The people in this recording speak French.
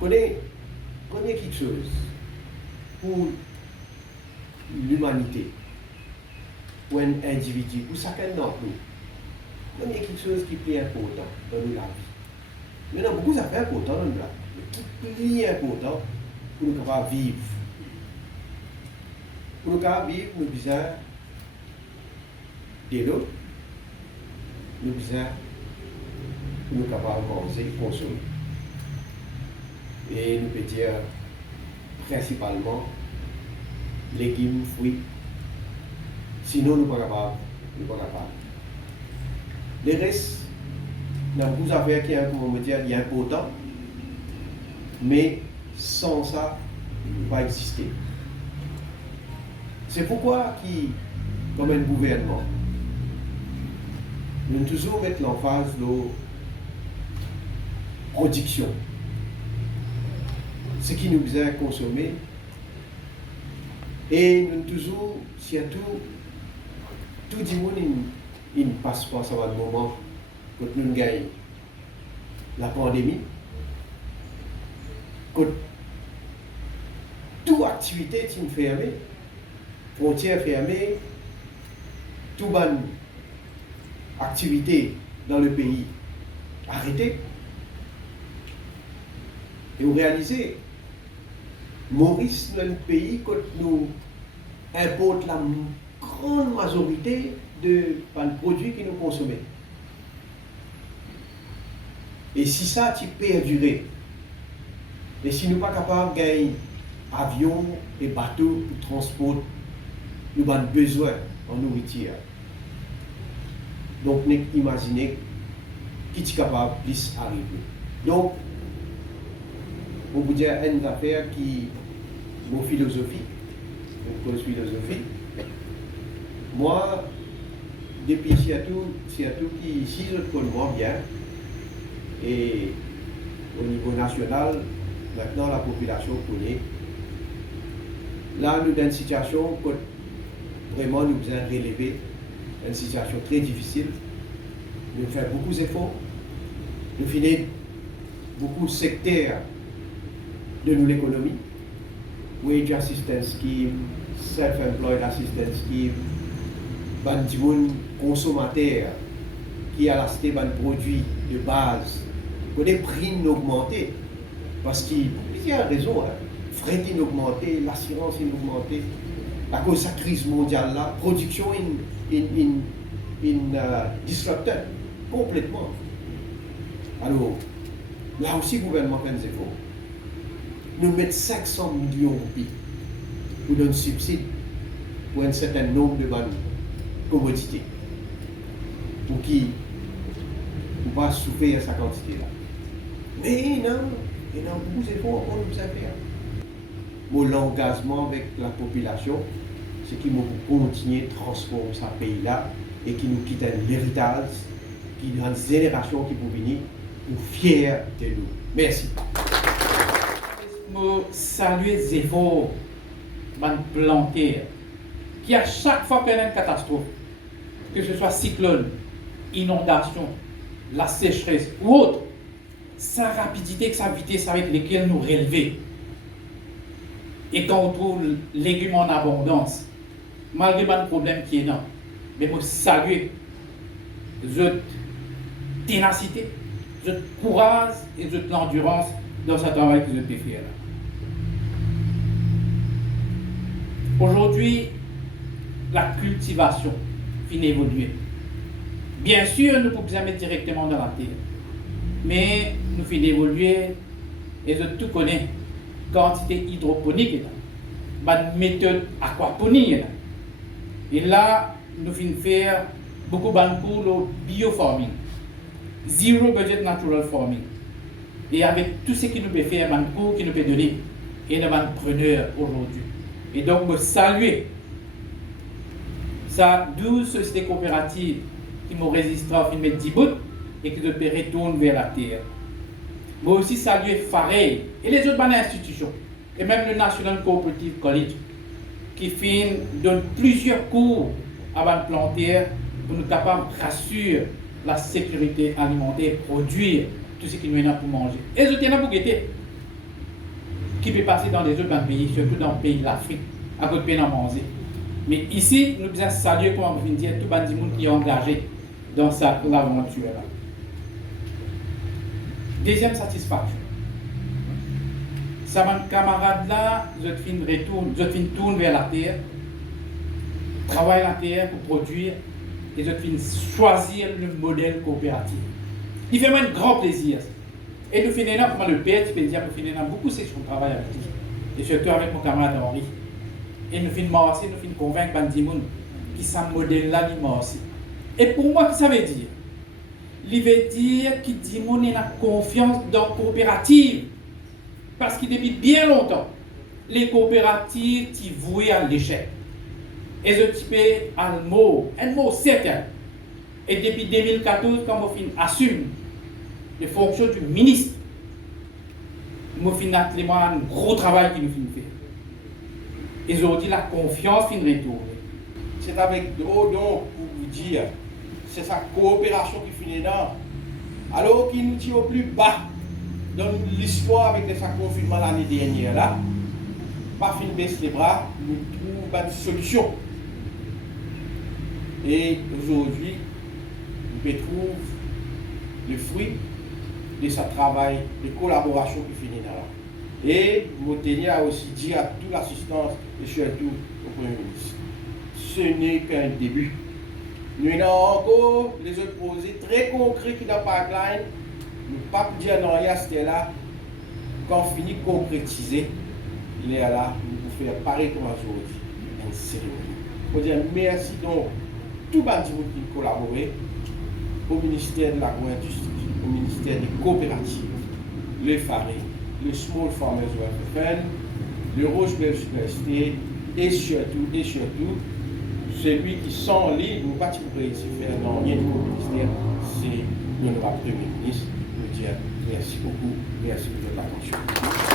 connaît quelque chose pour l'humanité, pour un individu, pour chacun d'entre nous. Connaît quelque chose qui est important dans la vie. Maintenant, beaucoup d'affaires importantes dans la vie, mais qui est important pour nous capables de vivre. Pour nous capables de vivre, nous avons besoin de l'eau, nous avons besoin pour nous capables de manger, consommer. Et nous pouvons dire principalement légumes, fruits. Sinon, nous ne sommes pas capables. Le reste, dans beaucoup d'affaires qui est important, mais sans ça, il ne peut pas exister. C'est pourquoi, comme un gouvernement, nous devons toujours mettre l'emphase sur la production. Ce qui nous besoin consommer. Et nous toujours, surtout, tout le monde ne passe pas à un moment quand nous gagnons la pandémie, quand toute activité est fermée, frontières fermées, toute bonne activité dans le pays arrêtée. Et vous réalisez, Maurice, dans le pays, quand nous importons la grande majorité de produits que nous consommons. Et si ça, tu perdurer, et si nous ne sommes pas capables de gagner avions et bateaux pour transporter, nous avons besoin en nourriture. Donc, nous imaginez qui est capable de plus arriver. Donc, on vous dire une affaire qui est mon philosophie, une cause philosophique. Moi, depuis surtout qui ici, je connais moins bien, et au niveau national, maintenant la population connaît. Là, nous sommes dans une situation que vraiment nous devons relever, une situation très difficile. Nous faisons beaucoup d'efforts, nous finissons beaucoup de secteurs de l'économie, wage assistance scheme, self-employed assistance scheme, des consommateurs qui a acheté des produits de base, que les prix ont augmenté, parce qu'il y a raison, frais ont augmenté, l'assurance a augmenté, à cause de la crise mondiale, la production est disruptée complètement. Alors, là aussi, le gouvernement fait des efforts. Nous mettons 500 millions de roupies pour donner un subside pour un certain nombre de commodités pour qui ne pas souffrir sa quantité-là. Mais il y a beaucoup d'efforts qu'on nous a fait. L'engagement avec la population, c'est qui nous continuer de transformer ce pays-là et qui nous quitte un héritage, qui a une génération qui peut venir, nous fiers de nous. Merci. Je salue les efforts de planter qui à chaque fois qu'il y a une catastrophe, que ce soit cyclone, inondation, la sécheresse ou autre, sa rapidité et sa vitesse avec lesquelles nous relever. Et quand on trouve légumes en abondance, malgré le problème qui est là, mais pour saluer votre ténacité, votre courage et votre endurance dans ce travail que vous avez fait là. Aujourd'hui, la cultivation finit d'évoluer. Bien sûr, nous ne pouvons jamais directement dans la terre, mais nous finissons d'évoluer et je tout connais quantité hydroponique, la méthode aquaponique. Et là, nous finissons faire beaucoup de cours de biofarming, zero budget natural farming. Et avec tout ce qui nous peut faire, un cours qui nous peut donner, et nous sommes preneurs aujourd'hui. Et donc, me saluer ça 12 sociétés coopératives qui m'ont résisté à filmer 10 bouts et qui doivent retourner vers la terre. Moi aussi saluer Farey et les autres institutions, et même le National Cooperative College, qui donne plusieurs cours avant de planter pour nous capables de rassurer la sécurité alimentaire, produire tout ce qui nous est là pour manger. Et je tiens à vous guetter. qui peut passer dans les autres pays, surtout dans le pays de l'Afrique, à côté de pays manger. Mais ici, nous devons saluer, comme on vient de dire, tout le monde qui est engagé dans cette aventure-là. Deuxième satisfaction. Ça, mon camarade là, je tourne vers la terre, travaille la terre pour produire, et je choisir le modèle coopératif. Il fait moi un grand plaisir. Et nous finissons, comme le père, tu peux dire, nous finissons beaucoup de sections de travail avec lui, et surtout avec mon camarade Henri. Et nous finissons aussi, nous finissons convaincre Bandimoun qui ce modèle-là, il m'a aussi. Et pour moi, qu'est-ce que ça veut dire? Il veut dire qu'il dit qu'on a confiance dans la coopérative. Parce que depuis bien longtemps, les coopératives sont vouées à l'échec. Et je peux un mot certain. Et depuis 2014, quand on assume les fonctions du ministre, nous finissons un gros travail qui nous fait. Et aujourd'hui, la confiance finit de retourner. C'est avec donc pour vous dire, c'est sa coopération qui finit là. Alors qu'il nous tire au plus bas dans l'histoire avec sa confinement l'année dernière là, pas fin baisser les bras, nous trouvons une solution. Et aujourd'hui, nous retrouvons le fruit de ce travail de collaboration qui finit là. Et Moteni a aussi dit à toute l'assistance et surtout au Premier ministre, ce n'est qu'un début. Nous avons encore les autres projets très concrets qui dans le pipeline. Nous ne pouvons pas dire non, c'était là. Quand on finit de concrétiser, il est là, nous pouvons faire pareil comme aujourd'hui, une cérémonie. Pour dire merci donc tout le monde qui a collaboré au ministère de l'agro-industrie, au ministère des coopératives, le FARE, le Small Farmers Welfare Fund, le Rochebelle Université et surtout, celui qui sans lui, nous ne pouvons pas faire dans rien de ministère, c'est l'honorable Premier ministre. Je veux dire merci beaucoup, merci pour votre attention.